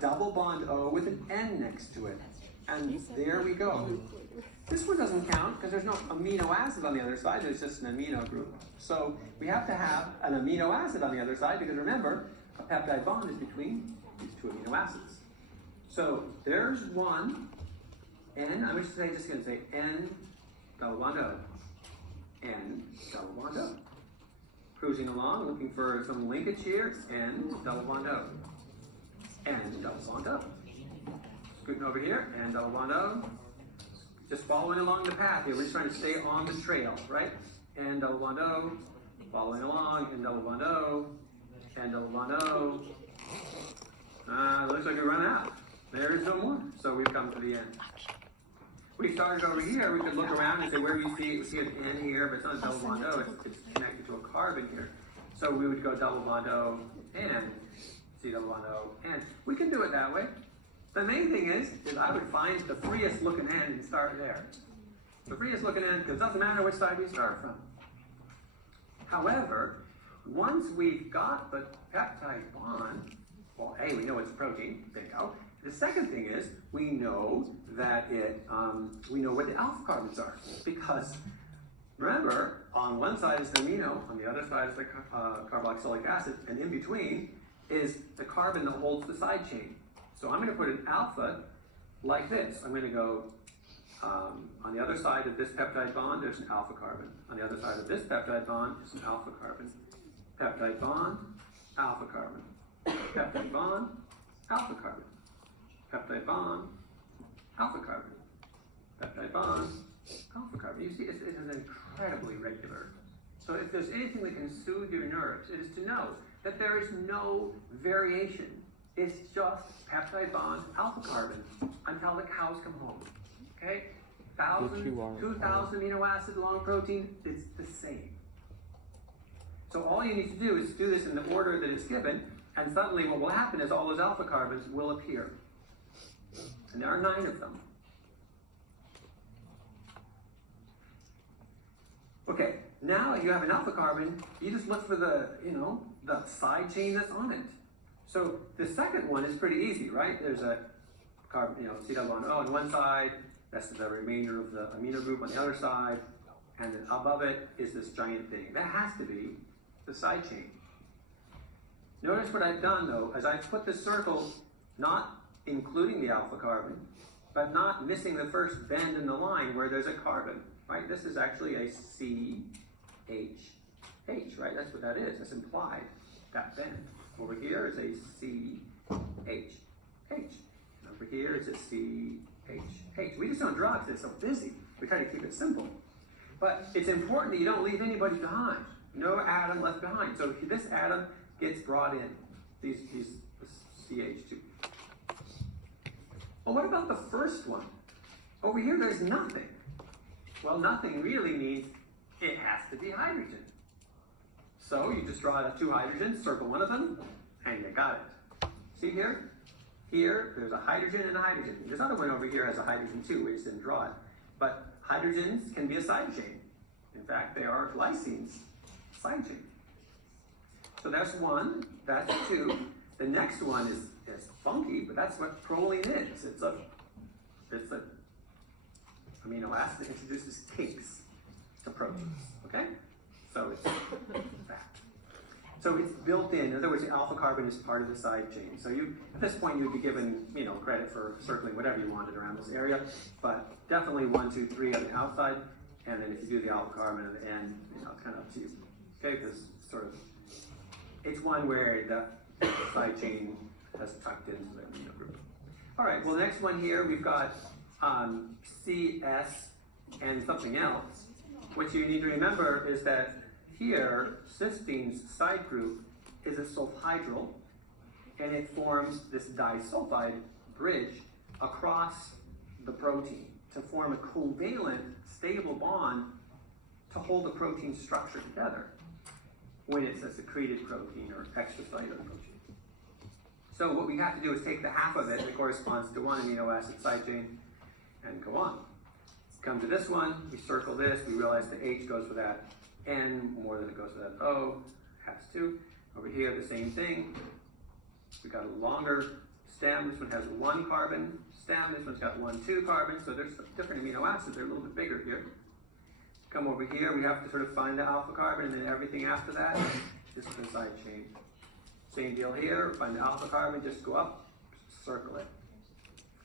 double bond O with an N next to it. And there we go. This one doesn't count because there's no amino acid on the other side, there's just an amino group. So we have to have an amino acid on the other side because remember, a peptide bond is between these two amino acids. So there's one, N, I'm just going to say N double bond O. N double bond O. Cruising along, looking for some linkage here, N double bond O. N double bond O. Scooting over here, N double bond O. Just following along the path here. We're just trying to stay on the trail, right? N double bond O. Following along, N double bond O. N double bond O. Looks like we run out. There is no more. So we've come to the end. We started over here. We could look around and say, where do we see an N here, but it's not a double bond O. It's connected to a carbon here. So we would go double bond O, N. C double bond O, N. We can do it that way. The main thing is I would find the freest looking end and start there. The freest looking end, because it doesn't matter which side we start from. However, once we've got the peptide bond, well, A, we know it's a protein, bingo. The second thing is we know that we know where the alpha carbons are. Because remember, on one side is the amino, on the other side is the carboxylic acid, and in between is the carbon that holds the side chain. So I'm going to put an alpha like this. I'm going to go on the other side of this peptide bond, there's an alpha carbon. On the other side of this peptide bond, there's an alpha carbon. Peptide bond, alpha carbon. Peptide bond, alpha carbon. Peptide bond, alpha carbon. Peptide bond, alpha carbon. You see, it is incredibly regular. So if there's anything that can soothe your nerves, it is to know that there is no variation. It's just peptide bond, alpha carbon, until the cows come home. Okay? 1,000, 2,000 amino acid long protein, it's the same. So all you need to do is do this in the order that it's given, and suddenly what will happen is all those alpha carbons will appear. And there are 9 of them. Okay, now you have an alpha carbon, you just look for the side chain that's on it. So the second one is pretty easy, right? There's a carbon, C double bond O on one side, that's the remainder of the amino group on the other side, and then above it is this giant thing. That has to be the side chain. Notice what I've done though, is I've put the circle not including the alpha carbon, but not missing the first bend in the line where there's a carbon, right? This is actually a CHH, right? That's what that is. That's implied, that bend. Over here is a CHH. Over here is a CHH. We just don't draw because it's so busy. We try to keep it simple. But it's important that you don't leave anybody behind. No atom left behind. So this atom gets brought in, these CH2. Well, what about the first one? Over here, there's nothing. Well, nothing really means it has to be hydrogen. So you just draw 2 hydrogens, circle one of them, and you got it. See here? Here, there's a hydrogen and a hydrogen. This other one over here has a hydrogen too, we just didn't draw it. But hydrogens can be a side chain. In fact, they are lysines, side chain. So that's 1, that's 2. The next one is funky, but that's what proline is. It's a amino acid that introduces kinks to proteins, okay? So it's that. So it's built in. In other words, the alpha carbon is part of the side chain. So at this point, you'd be given, credit for circling whatever you wanted around this area, but definitely 1, 2, 3 on the outside, and then if you do the alpha carbon at the end, it's kind of up to you. Okay, because it's one where the side chain has tucked into the amino group. All right. Well, the next one here we've got CS and something else. What you need to remember is that here, cystine's side group is a sulfhydryl, and it forms this disulfide bridge across the protein to form a covalent, stable bond to hold the protein structure together when it's a secreted protein or extracellular protein. So what we have to do is take the half of it that corresponds to 1 amino acid side chain and go on. Come to this one, we circle this, we realize the H goes with that N more than it goes with that O, has to. Over here, the same thing. We got a longer stem. This one has 1 carbon stem. This one's got 2 carbons. So there's different amino acids. They're a little bit bigger here. Come over here. We have to sort of find the alpha carbon, and then everything after that is the side chain. Same deal here. Find the alpha carbon. Just go up, circle it.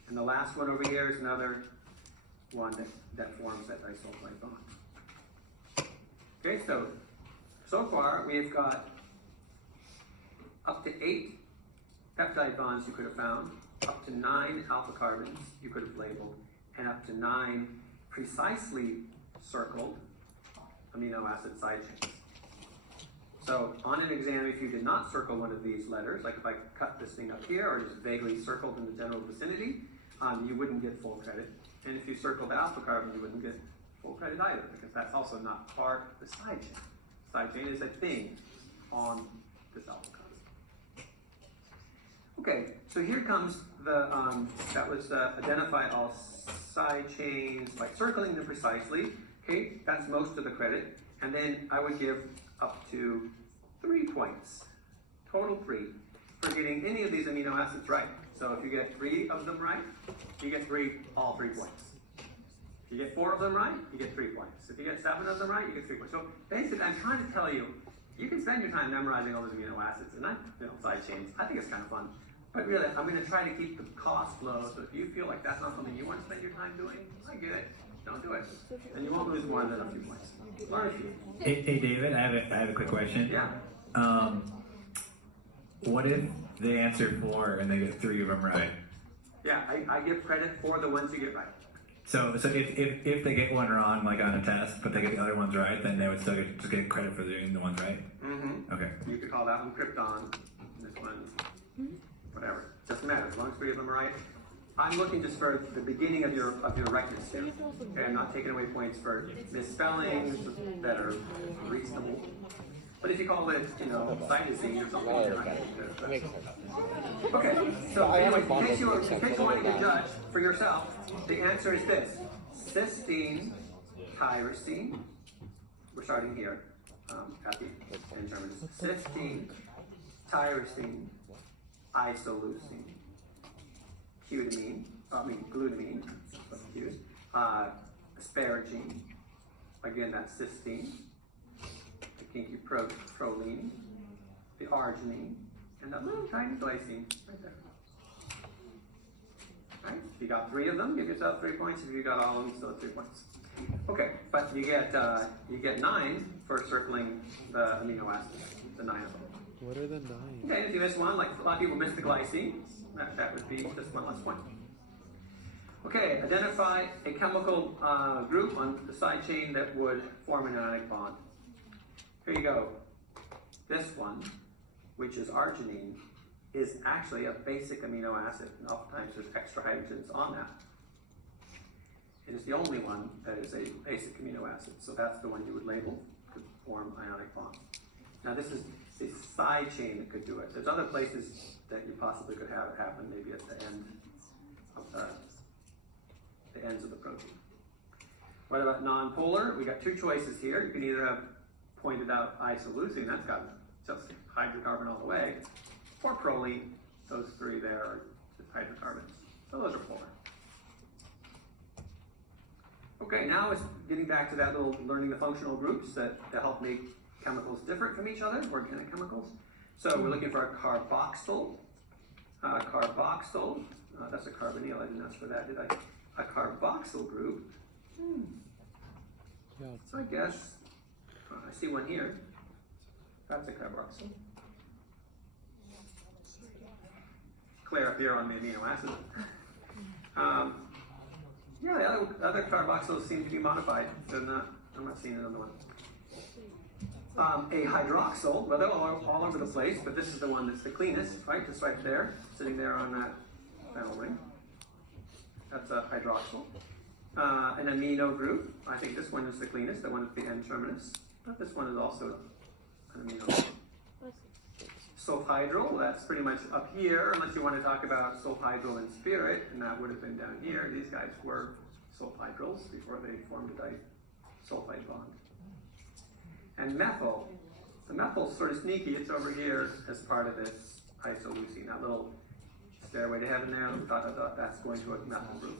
And the last one over here is another one that forms that disulfide bond. Okay, so far we've got up to 8 peptide bonds you could have found, up to 9 alpha carbons you could have labeled, and up to 9 precisely circled amino acid side chains. So on an exam, if you did not circle one of these letters, like if I cut this thing up here or just vaguely circled in the general vicinity, you wouldn't get full credit. And if you circled the alpha carbon, you wouldn't get full credit either, because that's also not part of the side chain. Side chain is a thing on this alpha carbon. Okay, so here comes the, that was identify all side chains by circling them precisely. Okay, that's most of the credit. And then I would give up to 3 points, total 3, for getting any of these amino acids right. So if you get 3 of them right, you get all 3 points. If you get 4 of them right, you get 3 points. If you get 7 of them right, you get 3 points. So basically, I'm trying to tell you, you can spend your time memorizing all those amino acids and side chains. I think it's kind of fun. But really, I'm going to try to keep the cost low. So if you feel like that's not something you want to spend your time doing, I get it. Don't do it. And you won't lose more than a few points. Learn a few. Hey David, I have a quick question. Yeah. What if they answer 4 and they get 3 of them right? Yeah, I give credit for the ones you get right. So if they get one wrong, like on a test, but they get the other ones right, then they would still get credit for doing the ones right? Mm-hmm. Okay. You could call that one krypton, this one, whatever. Doesn't matter, as long as 3 of them are right. I'm looking just for the beginning of your rightness here. Okay, I'm not taking away points for misspellings that are reasonable. But if you call it, cytosine or something, you're not going to. Okay, so anyway, in case you wanted to judge for yourself, the answer is this: cysteine, tyrosine. We're starting here at the end terminus. Cysteine, tyrosine, isoleucine, glutamine, asparagine. Again, that's cysteine. The kinky proline, the arginine, and that little tiny glycine right there. Right? If you got 3 of them, give yourself 3 points. If you got all of them, you still have 3 points. Okay, but you get 9 for circling the amino acids, the 9 of them. What are the 9? Okay, if you miss one, like a lot of people miss the glycine, that would be just 1 less point. Okay, identify a chemical group on the side chain that would form an ionic bond. Here you go. This one, which is arginine, is actually a basic amino acid, and oftentimes there's extra hydrogens on that. It is the only one that is a basic amino acid, so that's the one you would label to form ionic bonds. Now this is the side chain that could do it. There's other places that you possibly could have it happen, maybe at the end of the ends of the protein. What about nonpolar? We got 2 choices here. You can either have pointed out isoleucine, that's got just hydrocarbon all the way, or proline. Those 3 there are just hydrocarbons. So those are polar. Okay, now it's getting back to that little learning the functional groups that help make chemicals different from each other, organic chemicals. So we're looking for a carboxyl. That's a carbonyl. I didn't ask for that, did I? A carboxyl group. Yeah. So I guess I see one here. That's a carboxyl. Clear up here on the amino acid. Yeah, the other carboxyls seem to be modified. So I'm not seeing another one. A hydroxyl, well, they're all over the place, but this is the one that's the cleanest, right? Just right there, sitting there on that metal ring. That's a hydroxyl. An amino group, I think this one is the cleanest, the one at the end terminus. But this one is also an amino group. Sulfhydryl, that's pretty much up here, unless you want to talk about sulfhydryl and spirit, and that would have been down here. These guys were sulfhydryls before they formed a disulfide bond. And methyl. The methyl's sort of sneaky. It's over here as part of this isoleucine, that little Stairway to Heaven there, that's going to a methyl group.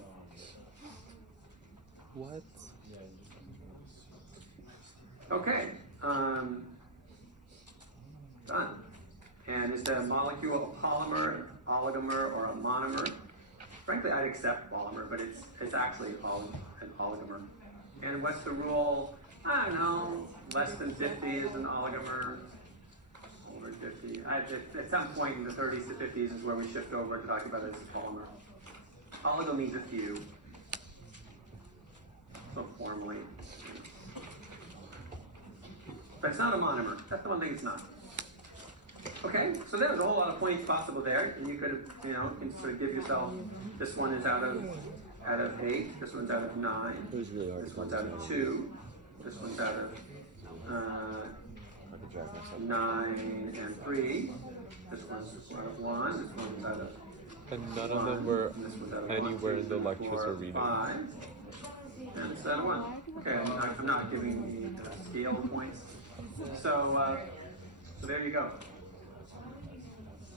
What? Okay, done. And is the molecule a polymer, oligomer, or a monomer? Frankly, I'd accept polymer, but it's actually an oligomer. And what's the rule? I don't know, less than 50 is an oligomer, over 50. At some point in the 30s to 50s is where we shift over to talking about it as a polymer. Oligo means a few, so formally. But it's not a monomer. That's the one thing it's not. Okay, so there's a whole lot of points possible there, and you could have, you can sort of give yourself, this one is out of 8, this one's out of 9, It was really hard. this one's out of 2, this one's out of I could drive myself. 9 and 3, this one's out of 1, this one's out of And none of them were this one's out of anywhere 1, in the 2, 3, lectures 4, or reading. 5, and it's out of 1. Okay, I'm not giving the scale points. So there you go.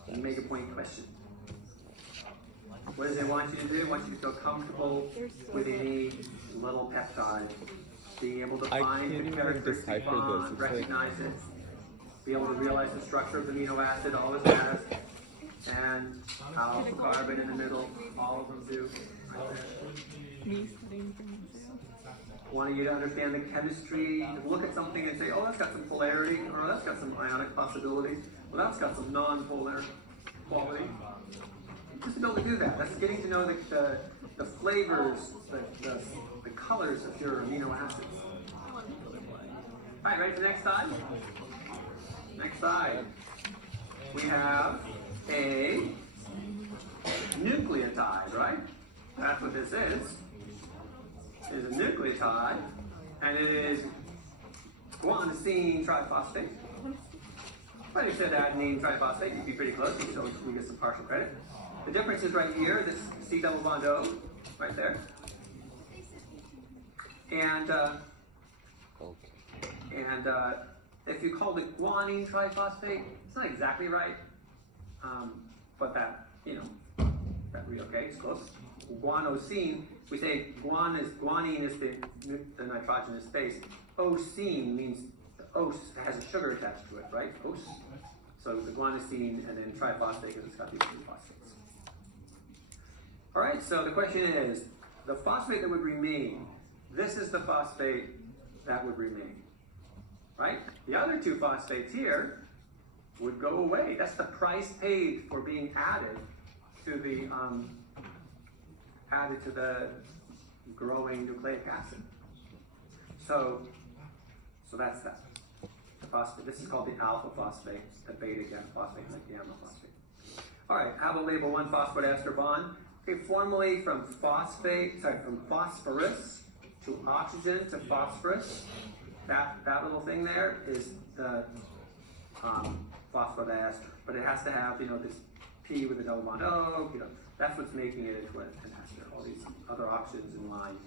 You make a point question. What does it want you to do? It wants you to feel comfortable with any little peptide. Being able to I find can't the even characteristic decipher this. bond, It's like- recognize it, be able to realize the structure of the amino acid, all this has, and alpha carbon in the middle, all of them do. Right there. Me studying for my sale. Wanting you to understand the chemistry, to look at something and say, oh, that's got some polarity, or that's got some ionic possibility, well, that's got some non-polar quality. Just to be able to do that, that's getting to know the flavors, the colors of your amino acids. All right, ready for the next side? Next side. We have a nucleotide, right? That's what this is a nucleotide, and it is guanosine triphosphate. If I said adenine triphosphate, you'd be pretty close, so we get some partial credit. The difference is right here, this C double bond O, right there. And if you called it guanine triphosphate, it's not exactly right, but that really okay, it's close. Guanosine, we say guanine is the nitrogenous base. Osine means the os has a sugar attached to it, right? Os. So the guanosine and then triphosphate because it's got these two phosphates. All right, so the question is, the phosphate that would remain, this is the phosphate that would remain, right? The other two phosphates here would go away. That's the price paid for being added to the growing nucleic acid. So that's that. The phosphate. This is called the alpha phosphate, the beta phosphate, and the gamma phosphate. All right, how about label 1 phosphodiester bond? Okay, formally from phosphorus to oxygen to phosphorus. That little thing there is the phosphodiester, but it has to have this P with a double bond O. That's what's making it into an ester. All these other oxygens in line.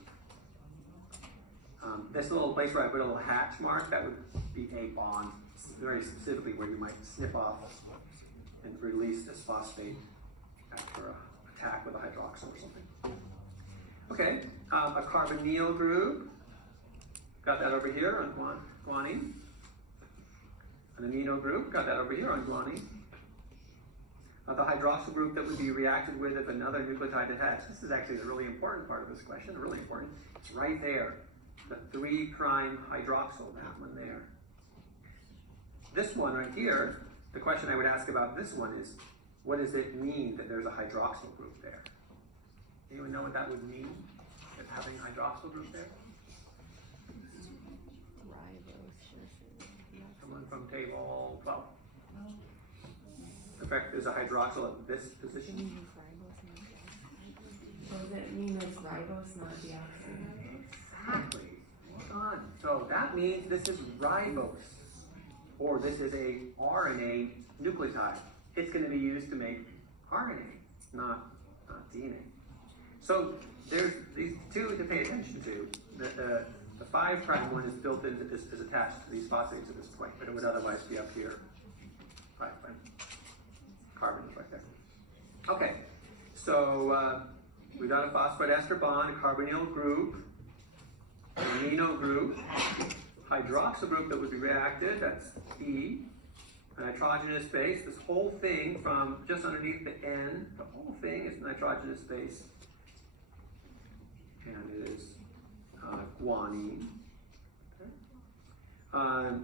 This little place where I put a little hatch mark, that would be a bond, very specifically where you might snip off and release this phosphate after an attack with a hydroxyl or something. Okay, a carbonyl group. Got that over here on guanine. An amino group. Got that over here on guanine. The hydroxyl group that would be reacted with if another nucleotide attached. This is actually the really important part of this question, really important. It's right there. The 3' hydroxyl, that one there. This one right here, the question I would ask about this one is, what does it mean that there's a hydroxyl group there? Anyone know what that would mean, having a hydroxyl group there? Someone from table 12. In fact, there's a hydroxyl at this position. Does it mean it's ribose, not deoxy? Exactly. Well done. So that means this is ribose, or this is a RNA nucleotide. It's going to be used to make RNA, not DNA. So there's these two to pay attention to. The 5' one is built into this, is attached to these phosphates at this point, but it would otherwise be up here. 5'. Carbon is right there. Okay, So we got a phosphate ester bond, a carbonyl group, an amino group, hydroxyl group that would be reacted, that's E, a nitrogenous base. This whole thing from just underneath the N, the whole thing is nitrogenous base. And it is guanine. Okay.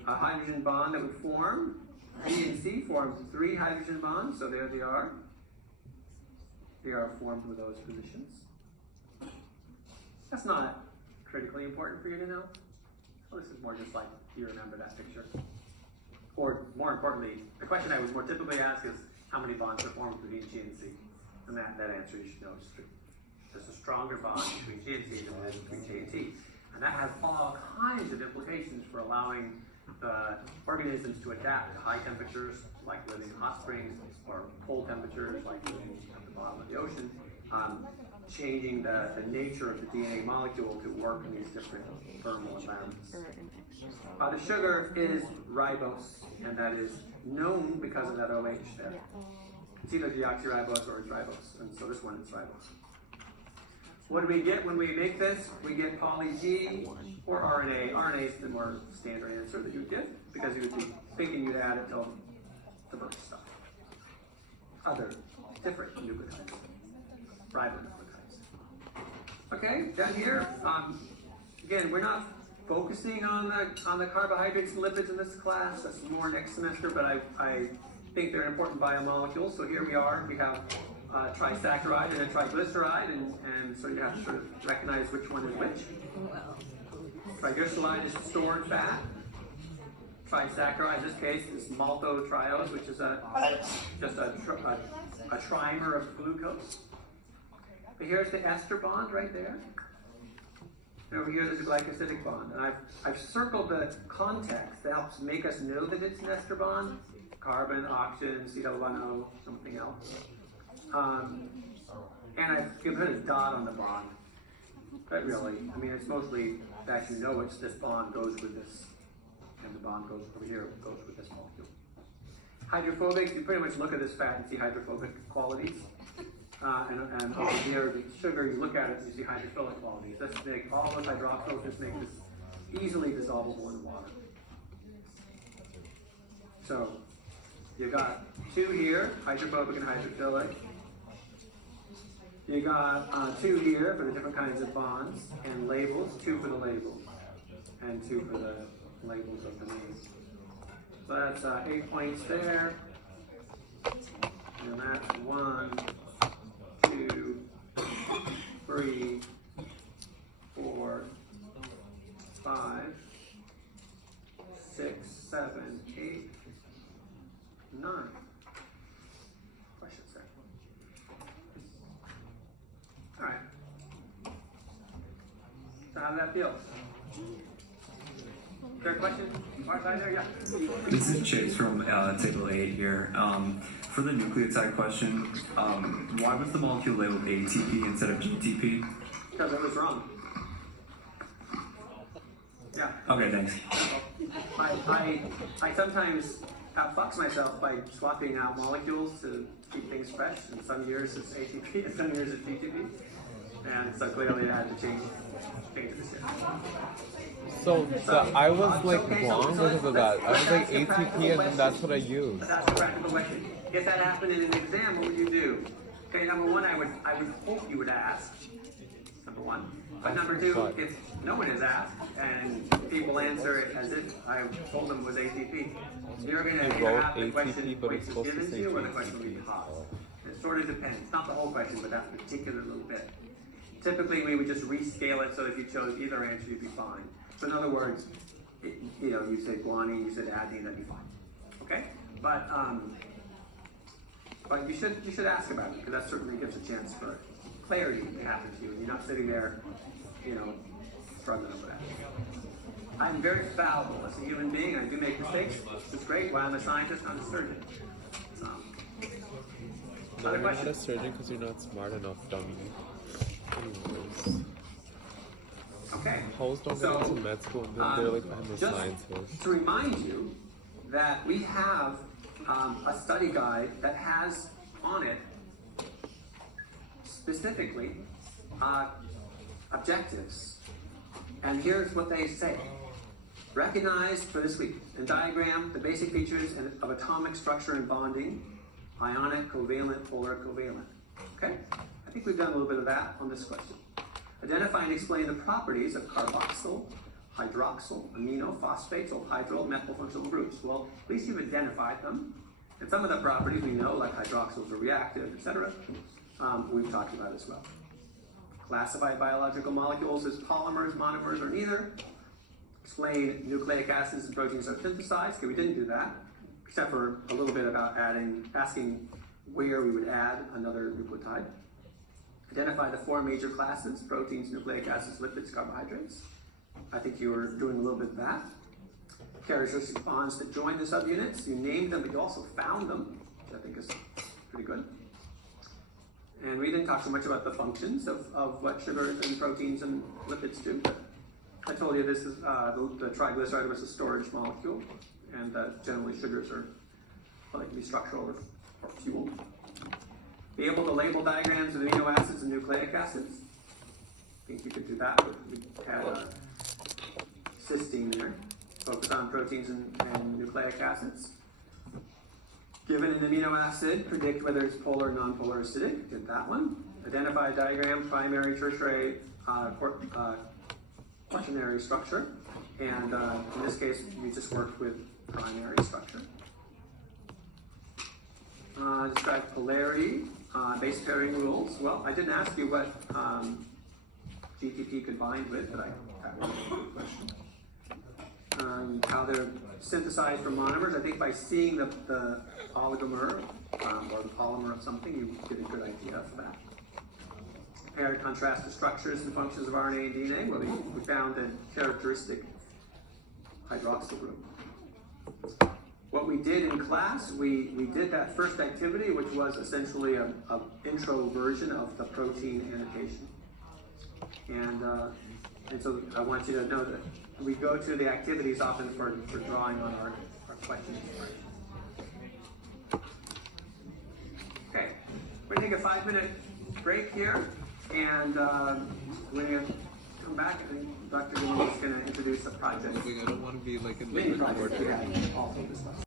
A hydrogen bond that would form, B and C form 3 hydrogen bonds, so there they are. They are formed with those positions. That's not critically important for you to know. So this is more just like, do you remember that picture? Or more importantly, the question I would more typically ask is, how many bonds are formed between G and C? And that answer you should know is 3. There's a stronger bond between G and C than there is between K and T. And that has all kinds of implications for allowing organisms to adapt to high temperatures, like living in hot springs, or cold temperatures, like living at the bottom of the ocean, changing the nature of the DNA molecule to work in these different thermal environments. The sugar is ribose, and that is known because of that OH there. It's either deoxyribose or it's ribose, and so this one is ribose. What do we get when we make this? We get poly G or RNA. RNA is the more standard answer that you would get, because you would be thinking you'd add it to the first stuff. Other different nucleotides, ribonucleotides. Okay, down here, again, we're not focusing on the carbohydrates and lipids in this class. That's more next semester, but I think they're important biomolecules. So here we are. We have trisaccharide and a triglyceride, and so you have to sort of recognize which one is which. Triglyceride is stored fat. Trisaccharide, in this case, is maltotriose, which is just a trimer of glucose. But here's the ester bond right there. And over here, there's a glycosidic bond. And I've circled the context that helps make us know that it's an ester bond. Carbon, oxygen, C-double-bond-O, something else. And I've given a dot on the bond. But really, I mean, it's mostly that you know it's this bond goes with this. And the bond goes over here, goes with this molecule. Hydrophobic, you pretty much look at this fat and see hydrophobic qualities. And over here, the sugar, you look at it and you see hydrophilic qualities. This make all those hydroxyls just make this easily dissolvable in water. So you got 2 here, hydrophobic and hydrophilic. You got 2 here for the different kinds of bonds and labels, 2 for the labels, and 2 for the labels of the names. So that's 8 points there. And that's 1, 2, 3, 4, 5, 6, 7, 8, 9. Questions there? All right. So how did that feel? Is there a question? Far side there, yeah. This is Chase from table 8 here. For the nucleotide question, why was the molecule labeled ATP instead of GTP? Because it was wrong. Yeah. Okay, thanks. I sometimes outfox myself by swapping out molecules to keep things fresh. In some years it's ATP, in some years it's GTP. And so clearly I had to change it this year. So I was like wrong because of that. I was like ATP and then that's what I used. That's the practical question. If that happened in an exam, what would you do? Okay, number one, I would hope you would ask. Number one. But number two, if no one is asked and people answer it as if I told them it was ATP, you're going to either have the question but it's supposed to given to say you or the GTP. question will be taught. It sort of depends. Not the whole question, but that particular little bit. Typically, we would just rescale it so if you chose either answer, you'd be fine. So in other words, you said guanine, you said adenine, that'd be fine. Okay? But you should ask about it, because that certainly gives a chance for clarity to happen to you, and you're not sitting there, struggling over that. I'm very fallible as a human being, and I do make mistakes. It's great. While I'm a scientist, I'm a surgeon. No, you're not a surgeon because you're not smart enough, dummy. Anyways. Okay. Hoes don't get into med school and then they're like, I'm a just scientist. to remind you that we have a study guide that has on it specifically objectives. And here's what they say. Recognize for this week and diagram the basic features of atomic structure and bonding, ionic, covalent, polar, covalent. Okay? I think we've done a little bit of that on this question. Identify and explain the properties of carboxyl, hydroxyl, amino, phosphates, or hydryl, methyl functional groups. Well, at least you've identified them. And some of the properties we know, like hydroxyls are reactive, etc., we've talked about as well. Classify biological molecules as polymers, monomers, or neither. Explain nucleic acids and proteins are synthesized. Okay, we didn't do that, except for a little bit about asking where we would add another nucleotide. Identify the 4 major classes: proteins, nucleic acids, lipids, carbohydrates. I think you were doing a little bit of that. Characteristic bonds that join the subunits. You named them, but you also found them, which I think is pretty good. And we didn't talk so much about the functions of what sugars and proteins and lipids do. But I told you this is the triglyceride was a storage molecule, and generally sugars are, well, they can be structural or fuel. Be able to label diagrams of amino acids and nucleic acids. I think you could do that. We had cysteine there. Focus on proteins and nucleic acids. Given an amino acid, predict whether it's polar or non-polar acidic. Did that one. Identify a diagram, primary, tertiary, quaternary structure. And in this case, we just worked with primary structure. Describe polarity, base pairing rules. Well, I didn't ask you what GTP could bind with, but that was a good question. How they're synthesized from monomers. I think by seeing the oligomer or the polymer of something, you get a good idea for that. Compare and contrast the structures and functions of RNA and DNA. Well, we found a characteristic hydroxyl group. What we did in class, we did that first activity, which was essentially an intro version of the protein annotation. And so I want you to know that we go to the activities often for drawing on our questions. Okay, we're going to take a 5-minute break here, and we're going to come back, and Dr. Gilman is going to introduce a project. I don't want to be like in Many the projects we have all through this lesson.